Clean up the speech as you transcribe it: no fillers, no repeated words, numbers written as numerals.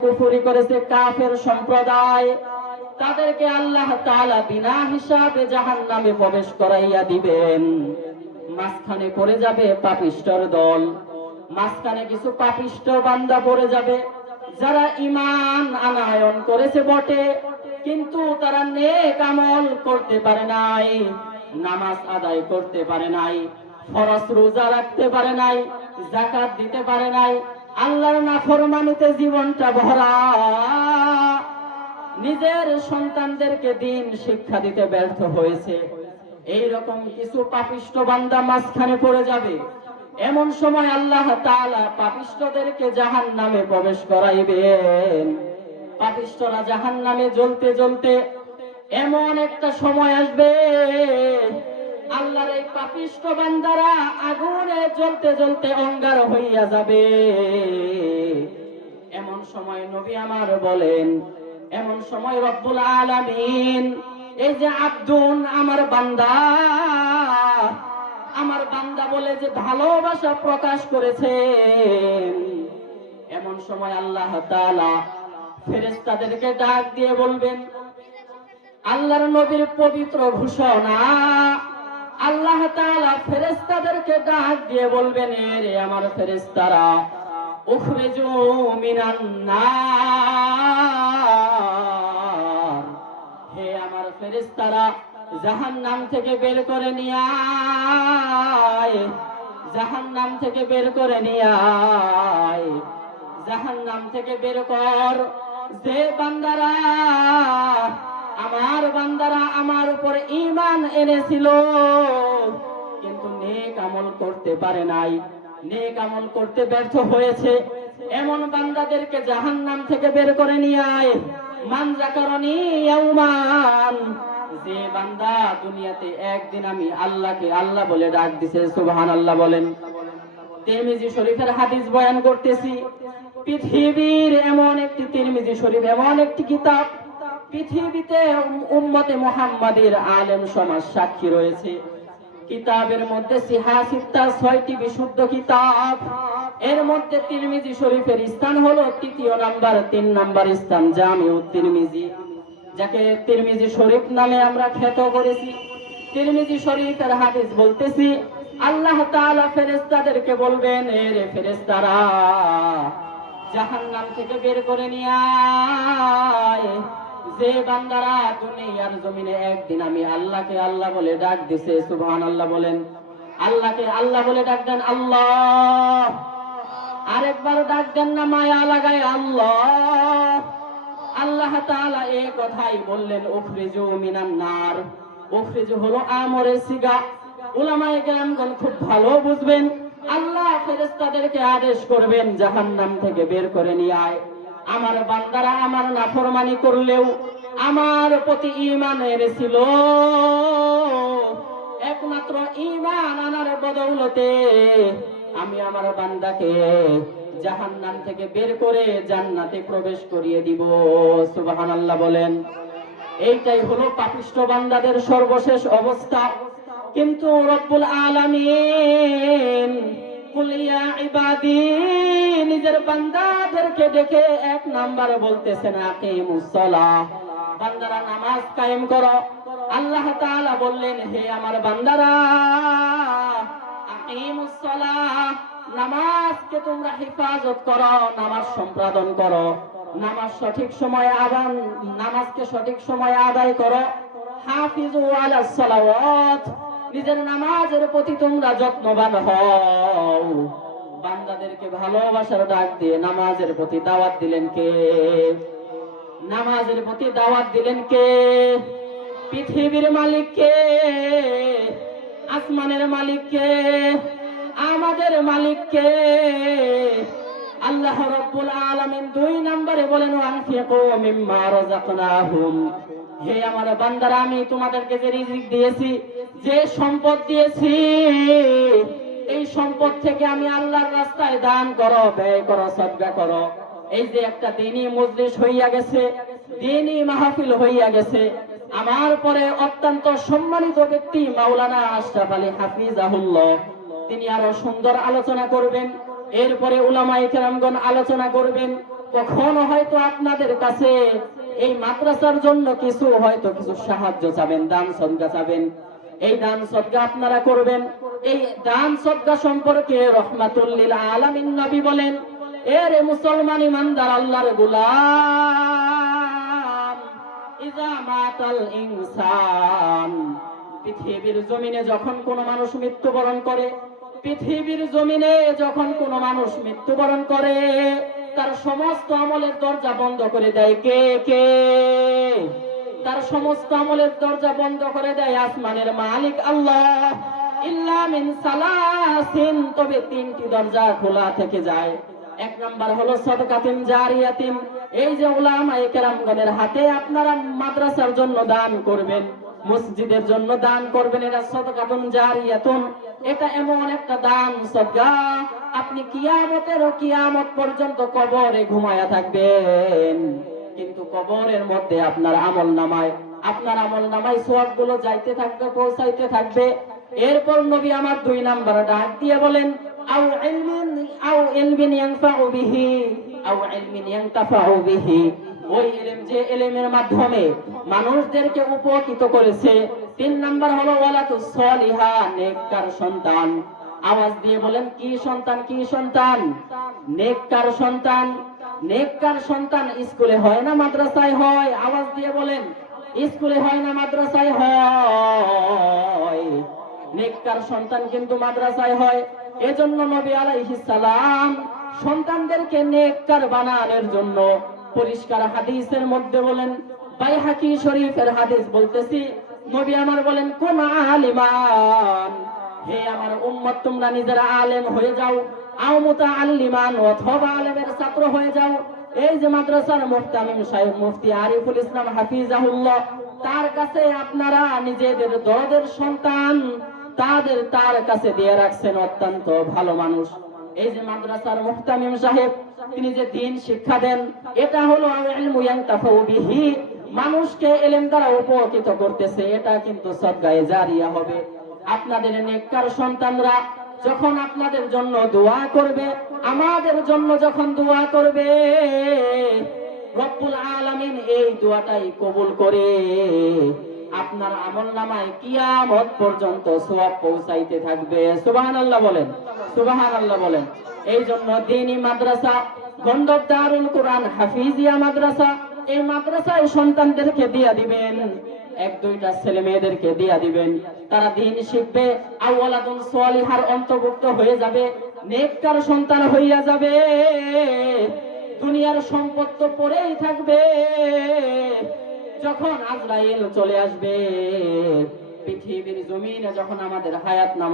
কুফরি করেছে কাফের সম্প্রদায়, তাদেরকে আল্লাহ তাআলা বিনা হিসাবে জাহান্নামে প্রবেশ করাইয়া দিবেন। মাঝখানে পড়ে যাবে পাপিষ্ঠর দল, মাঝখানে কিছু পাপিষ্ঠ বান্দা পড়ে যাবে, যারা ঈমান আনয়ন করেছে বটে, কিন্তু তারা নেক আমল করতে পারে নাই, নামাজ আদায় করতে পারে নাই, ফরজ রোজা রাখতে পারে নাই, যাকাত দিতে পারে নাই, আল্লাহর নাফরমানিতে জীবনটা ভরা, নিজের সন্তানদেরকে দিন শিক্ষা দিতে ব্যর্থ হয়েছে। এই রকম কিছু পাপিষ্ঠ বান্দা মাঝখানে পড়ে যাবে। এমন সময় আল্লাহ তাআলা পাপিষ্ঠদেরকে জাহান্নামে প্রবেশ করাইবেন। পাপিষ্ঠরা জাহান্নামে জ্বলতে জ্বলতে এমন একটা সময় আসবে, আল্লাহর এই পাপিষ্ঠ বান্দারা আগুনে জ্বলতে জ্বলতে অঙ্গার হইয়া যাবে। এমন সময় নবী আমার বলেন, এমন সময় রব্বুল আলামিন এই যে আব্দুন আমার বান্দা, আমার বান্দা বলে যে ভালোবাসা প্রকাশ করেছে, এমন সময় আল্লাহ তাআলা ফেরেশতাদেরকে ডাক দিয়ে বলবেন, আল্লাহর নবীর পবিত্র ঘোষণা, আল্লাহ তাআলা ফেরেশতাদেরকে ডাক দিয়ে বলবেন, রে আমার ফেরেশতারা, উখরিজু মিনান নার, হে আমার ফেরেশতারা, জাহান্নাম থেকে বের করে নিয়ে আয়, জাহান্নাম থেকে বের করে নিয়ে আয়, জাহান্নাম থেকে বের কর যে বান্দারা, আমার বান্দারা আমার উপর ঈমান এনেছিল কিন্তু নেক আমল করতে পারে নাই, নেক আমল করতে ব্যর্থ হয়েছে, এমন বান্দাদেরকে জাহান্নাম থেকে বের করে নিয়ে আয়। মান যাকারানি ইয়াউমান, যে বান্দা দুনিয়াতে একদিন আমি আল্লাহকে আল্লাহ বলে ডাক দিছে, সুবহানাল্লাহ বলেন। তিরমিজি শরীফের হাদিস বয়ান করতেছি। পৃথিবীর এমন একটি তিরমিজি শরীফ, এমন একটি কিতাব, পৃথিবীতে উম্মতে মুহাম্মাদের আলেম সমাজ সাক্ষী রয়েছে। কিতাবের মধ্যে সিহা-সিত্তা 6টি বিশুদ্ধ কিতাব, এর মধ্যে তিরমিজি শরীফের স্থান হলো 3 নাম্বার, 3 নাম্বার স্থান জামিউত তিরমিজি, যাকে তিরমিজি শরীফ নামে আমরা খ্যাত করেছি। তিরমিজি শরীফের হাদিস বলতেছি, আল্লাহ তাআলা ফেরেশতাদেরকে বলবেন, রে ফেরেশতারা, জাহান্নাম থেকে বের করে নিয়ে আয় যে বান্দারা দুনিয়ার জমিনে একদিন আমি আল্লাহকে আল্লাহ বলে ডাক দিছে, সুবহানাল্লাহ বলেন। আল্লাহকে আল্লাহ বলে ডাক দেন, আল্লাহ, আরেকবার ডাক দেন না মায়া লাগায়, আল্লাহ। আল্লাহ তাআলা এই কথাই বললেন, উখরিজু মিনান নার। উখরিজু হলো আমরের সিগা, উলামায়ে কেরামগণ খুব ভালো বুঝবেন। আল্লাহ ফেরেশতাদেরকে আদেশ করবেন, জাহান্নাম থেকে বের করে নিয়ে আয়। আমার বান্দারা আমার নাফরমানি করলেও আমার প্রতি ঈমান এনেছিল, একমাত্র ঈমান আনার বদৌলতে আমি আমার বান্দাকে জাহান্নাম থেকে বের করে জান্নাতে প্রবেশ করিয়ে দিব, সুবহানাল্লাহ বলেন। এইটাই হলো পাপিষ্ঠ বান্দাদের সর্বশেষ অবস্থা। কিন্তু রব্বুল আলামিন কুল ইয়া ইবাদি, নিজের বান্দাদেরকে দেখে 1 নাম্বার বলতেছেন, আকিমুস সালাহ, বান্দারা নামাজ কায়েম করো। আল্লাহ তাআলা বললেন, হে আমার বান্দারা, আকিমুস সালাহ, নামাজকে তোমরা হেফাজত করো, নামাজ সম্পাদন করো, নামাজ সঠিক সময়ে আদান, নামাজকে সঠিক সময়ে আদায় করো। হাফিজু আলাস সালাওয়াত, নিজের নামাজের প্রতি তোমরা যত্নবান হও। বান্দাদেরকে ভালোবাসার ডাক দিয়ে নামাজের প্রতি দাওয়াত দিলেন কে? নামাজের প্রতি দাওয়াত দিলেন কে? পৃথিবীর মালিক কে? আসমানের মালিক কে? আমাদের মালিক কে? আল্লাহ রাব্বুল আলামিন 2 নম্বরে বলেন, আনফিকু মিম্মা রাযাকনাহুম, হে আমার বান্দারা, আমি তোমাদেরকে যে রিজিক দিয়েছি, যে সম্পদ দিয়েছি, এই সম্পদ থেকে আমি আল্লাহর রাস্তায় দান করো, ব্যয় করো, সদকা করো। এই যে একটা দ্বীনি মজলিস হইয়া গেছে, দ্বীনি মাহফিল হইয়া গেছে, আমার পরে অত্যন্ত সম্মানিত ব্যক্তি মাওলানা আশরাফ আলী হাফিজাহুল্লাহ, তিনি আরো সুন্দর আলোচনা করবেন। এরপরে উলামায়ে কেরামগণ আলোচনা করবেন। কখনো হয়তো আপনাদের কাছে এই মাদ্রাসার জন্য কিছু হয়তো কিছু সাহায্য চাবেন, দান সদকা চাবেন, এই দান সদকা আপনারা করবেন। এই দান সদকা সম্পর্কে রহমাতুল লিল আলামিন নবী বলেন, এর মুসলমান ইমানদার আল্লাহর গোলাম, ইজা মাতাল ইনসান, পৃথিবীর জমিনে যখন কোন মানুষ মৃত্যুবরণ করে, পৃথিবীর জমিনে যখন কোন মানুষ মৃত্যুবরণ করে, তার সমস্ত আমলের দরজা বন্ধ করে দেয় কে? কে? তার সমস্ত আমলের দরজা বন্ধ করে দেয় আসমানের মালিক আল্লাহ। ইল্লা মিন সালাসিন, তবে তিনটি দরজা খোলা থেকে যায়। এক নাম্বার হলো সাদকাতুন জারিয়াতিন, এই যে উলামায়ে কেরামগণের হাতে আপনারা মাদ্রাসার জন্য দান করবেন, মসজিদের জন্য দান করবেন, এটা সাদকাতুন জারিয়াতুন। এটা এমন একটা দান সদকা, আপনি কিয়ামত পর্যন্ত কবরে ঘুমায়া থাকবেন, কিন্তু কবরের মধ্যে আপনার আমলনামায় সওয়াবগুলো যাইতে থাকবে, পৌঁছাইতে থাকবে। এরপর নবী আমার 2 নাম্বার ডাক দিয়ে বলেন, আও ইলমিন ইয়ানফাউ বিহি, আও ইলমিন ইয়ানতাফাউ বিহি, ওই ইলম যে ইলমের মাধ্যমে মানুষদেরকে উপকৃত করেছে। 3 নাম্বার হলো ওয়ালাতুস সলিহা, নেককার সন্তান। আওয়াজ দিয়ে বলেন, কি সন্তান? কি সন্তান? নেককার সন্তান। নেককার সন্তান স্কুলে হয় না মাদ্রাসায় হয়? আওয়াজ দিয়ে বলেন, স্কুলে হয় না মাদ্রাসায় হয়? নেককার সন্তান কিন্তু মাদ্রাসায় হয়। এজন্য নবী আলাইহিস সালাম সন্তানদেরকে নেককার বানানোর জন্য পরিষ্কার হাদিসের মধ্যে বলেন, বাইহাকি শরীফের হাদিস বলতেছি, নবী আমার বলেন, কোন আলিমান, হে আমার উম্মত, তোমরা নিজেরা আলেম হয়ে যাও, আও মুতাআল্লিমান, অথবা আলেমের ছাত্র হয়ে যাও। এই যে মাদ্রাসার মুফতামিম সাহেব মুফতি আরিফুল ইসলাম হাফিজাহুল্লাহ, তার কাছে আপনারা নিজেদের দরদের সন্তান তার কাছে দিয়ে রাখছেন, অত্যন্ত ভালো মানুষ। এই যে মাদ্রাসার মুফতামিম সাহেব, তিনি যে দ্বীন শিক্ষা দেন, এটা হলো ইলমু ইয়ানতাফাউ বিহি, মানুষকে ইলম দ্বারা উপকৃত করতেছে, এটা কিন্তু সদকায়ে জারিয়া হবে। আপনাদের নেককার সন্তানরা যখন আপনাদের জন্য দোয়া করবে, আমাদের জন্য যখন দোয়া করবে, রব্বুল আলামিন এই দোয়াটাই কবুল করে আপনার আমলনামায় কিয়ামত পর্যন্ত সওয়াব পৌঁছাইতে থাকবে। সুবহানাল্লাহ বলেন, সুবহানাল্লাহ বলেন। এই জন্য দ্বীনি মাদ্রাসা, গন্ধব দারুল কুরআন হাফিজিয়া মাদ্রাসা, এই মাদ্রাসায় সন্তানদেরকে দিয়া দিবেন, 1-2টা ছেলে মেয়েদেরকে দিয়া দিবেন, তারা দ্বীন শিখবে, আওয়ালাদুন সালিহার অন্তর্ভুক্ত হয়ে যাবে, নেককার সন্তান হইয়া যাবে, দুনিয়ার সম্পদ তো পড়েই থাকবে। যখন আজরাইল চলে আসবে, পৃথিবীর জমিনে যখন আমাদের হায়াত নাম